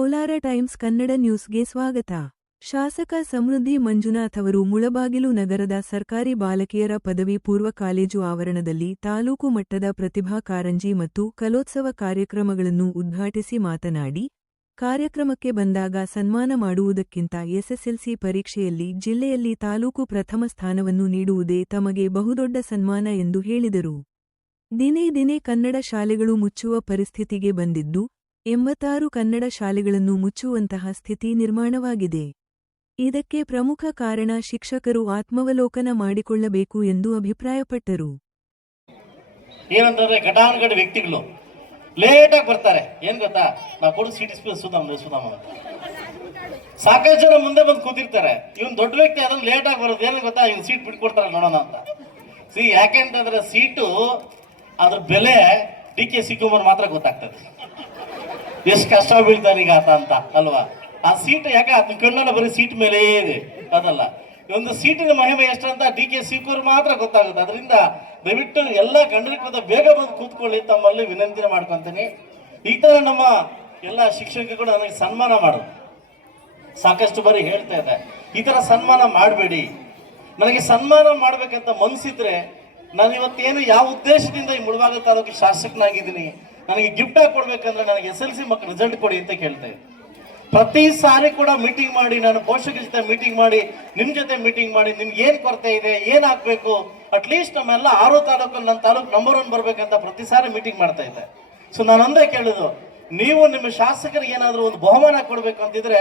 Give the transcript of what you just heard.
Kolar times Kannada ನ್ಯೂಸ್ಗೆ ಸ್ವಾಗತ. ಶಾಸಕ ಸಮೃದ್ಧಿ ಮಂಜುನಾಥ್ ಅವರು ಮುಳಬಾಗಿಲು ನಗರದ ಸರ್ಕಾರಿ ಬಾಲಕಿಯರ ಪದವಿ ಪೂರ್ವ ಕಾಲೇಜು ಆವರಣದಲ್ಲಿ ತಾಲೂಕು ಮಟ್ಟದ ಪ್ರತಿಭಾ ಕಾರಂಜಿ ಮತ್ತು ಕಲೋತ್ಸವ ಕಾರ್ಯಕ್ರಮಗಳನ್ನು ಉದ್ಘಾಟಿಸಿ ಮಾತನಾಡಿ, ಕಾರ್ಯಕ್ರಮಕ್ಕೆ ಬಂದಾಗ ಸನ್ಮಾನ ಮಾಡುವುದಕ್ಕಿಂತ ಎಸ್ಎಸ್ಎಲ್ಸಿ ಪರೀಕ್ಷೆಯಲ್ಲಿ ಜಿಲ್ಲೆಯಲ್ಲಿ ತಾಲೂಕು ಪ್ರಥಮ ಸ್ಥಾನವನ್ನು ನೀಡುವುದೇ ತಮಗೆ ಬಹುದೊಡ್ಡ ಸನ್ಮಾನ ಎಂದು ಹೇಳಿದರು. ದಿನೇ ದಿನೇ ಕನ್ನಡ ಶಾಲೆಗಳು ಮುಚ್ಚುವ ಪರಿಸ್ಥಿತಿಗೆ ಬಂದಿದ್ದು, 86 ಕನ್ನಡ ಶಾಲೆಗಳನ್ನು ಮುಚ್ಚುವಂತಹ ಸ್ಥಿತಿ ನಿರ್ಮಾಣವಾಗಿದೆ. ಇದಕ್ಕೆ ಪ್ರಮುಖ ಕಾರಣ ಶಿಕ್ಷಕರು ಆತ್ಮವಲೋಕನ ಮಾಡಿಕೊಳ್ಳಬೇಕು ಎಂದು ಅಭಿಪ್ರಾಯಪಟ್ಟರು. ಏನಂತಂದ್ರೆ ಘಟಾನುಘಟ ವ್ಯಕ್ತಿಗಳು ಲೇಟಾಗಿ ಬರ್ತಾರೆ. ಏನ್ ಗೊತ್ತಾ, ನಾವು ಕೊಡು ಸಿಟಿ ಸುಧಾಮ ಸಾಕಷ್ಟು ಜನ ಮುಂದೆ ಬಂದು ಕೂತಿರ್ತಾರೆ. ಇವನ್ ದೊಡ್ಡ ವ್ಯಕ್ತಿ ಅದನ್ನ ಲೇಟಾಗಿ ಬರೋದು ಏನು ಗೊತ್ತಾ, ಇವ್ನು ಸೀಟ್ ಬಿಟ್ಕೊಡ್ತಾರೆ ನೋಡೋಣ ಅಂತ. ಯಾಕೆಂತಂದ್ರೆ ಸೀಟು ಅದ್ರ ಬೆಲೆ DK ಶಿವಕುಮಾರ್ ಮಾತ್ರ ಗೊತ್ತಾಗ್ತದೆ, ಎಷ್ಟು ಕಷ್ಟ ಬೀಳ್ತಾನೆ ಈಗ ಆತ ಅಂತ ಅಲ್ವಾ. ಆ ಸೀಟ್ ಯಾಕೆ ಅದನ್ನ ಕಣ್ಣನ್ನ ಬರೀ ಸೀಟ್ ಮೇಲೆ ಇದೆ ಅದಲ್ಲ, ಒಂದು ಸೀಟಿನ ಮಹಿಮೆ ಎಷ್ಟಂತ DK ಶಿವಕುಮಾರ್ ಮಾತ್ರ ಗೊತ್ತಾಗುತ್ತೆ. ಅದರಿಂದ ದಯವಿಟ್ಟು ಎಲ್ಲ ಗಂಡರಿಗೂ ಬೇಗ ಬಂದು ಕೂತ್ಕೊಳ್ಳಿ ತಮ್ಮಲ್ಲಿ ವಿನಂತಿ ಮಾಡ್ಕೊಂತೀನಿ. ಈ ತರ ನಮ್ಮ ಎಲ್ಲ ಶಿಕ್ಷಕರು ನನಗೆ ಸನ್ಮಾನ ಮಾಡೋದು ಸಾಕಷ್ಟು ಬಾರಿ ಹೇಳ್ತಾ ಇದ್ದೆ, ಈ ತರ ಸನ್ಮಾನ ಮಾಡಬೇಡಿ. ನನಗೆ ಸನ್ಮಾನ ಮಾಡ್ಬೇಕಂತ ಮನ್ಸಿದ್ರೆ ನಾನು ಇವತ್ತೇನು ಯಾವ ಉದ್ದೇಶದಿಂದ ಈ ಮುಳಬಾಗಿಲು ತಾಲೂಕಿಗೆ ಶಾಸಕನಾಗಿದ್ದೀನಿ, ನನಗೆ ಗಿಫ್ಟ್ ಆಗಿ ಕೊಡ್ಬೇಕಂದ್ರೆ ನನಗೆ SSLC ಮಕ್ಕಳು ರಿಸಲ್ಟ್ ಕೊಡಿ ಅಂತ ಕೇಳ್ತಾ ಇದ್ದೆ. ಪ್ರತಿ ಸಾರಿ ಕೂಡ ಮೀಟಿಂಗ್ ಮಾಡಿ, ನಾನು ಪೋಷಕರ ಜೊತೆ ಮೀಟಿಂಗ್ ಮಾಡಿ, ನಿಮ್ ಜೊತೆ ಮೀಟಿಂಗ್ ಮಾಡಿ, ನಿಮ್ಗೆ ಏನ್ ಕೊರತೆ ಇದೆ, ಏನ್ ಆಗ್ಬೇಕು, ಅಟ್ಲೀಸ್ಟ್ ನಮ್ಮೆಲ್ಲ 6 ತಾಲೂಕಲ್ಲಿ ನನ್ನ ತಾಲೂಕು ನಂಬರ್ 1 ಬರ್ಬೇಕಂತ ಪ್ರತಿ ಸಾರಿ ಮೀಟಿಂಗ್ ಮಾಡ್ತಾ ಇದ್ದೆ. ಸೊ ನಾನು ಒಂದೇ ಕೇಳುದು, ನೀವು ನಿಮ್ಮ ಶಾಸಕರಿಗೆ ಏನಾದ್ರು ಒಂದು ಬಹುಮಾನ ಕೊಡ್ಬೇಕು ಅಂತಿದ್ರೆ